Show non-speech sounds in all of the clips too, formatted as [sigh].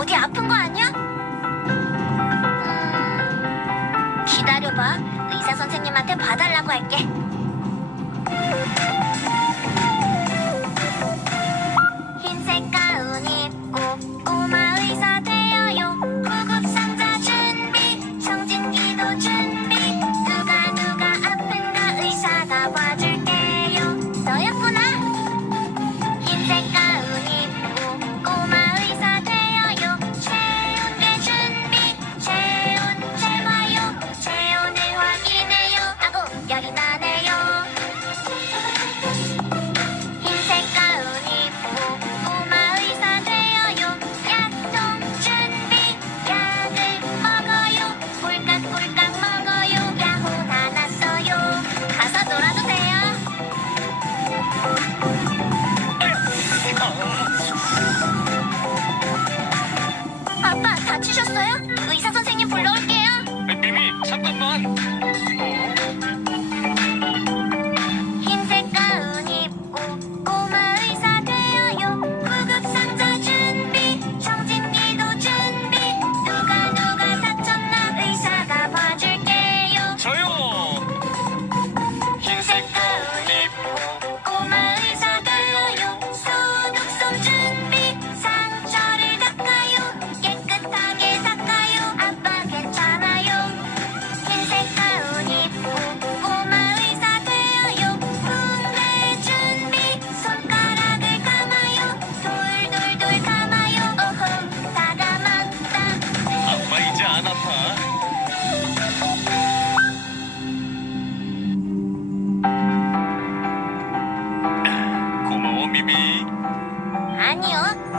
어디 아픈 거 아니야? 음, 기다려봐. 의사 선생님한테 봐달라고 할게. 흰색 가운 입고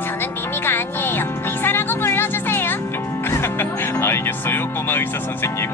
저는 미미가 아니에요. 리사라고 불러주세요. [laughs] 알겠어요, 꼬마 의사 선생님.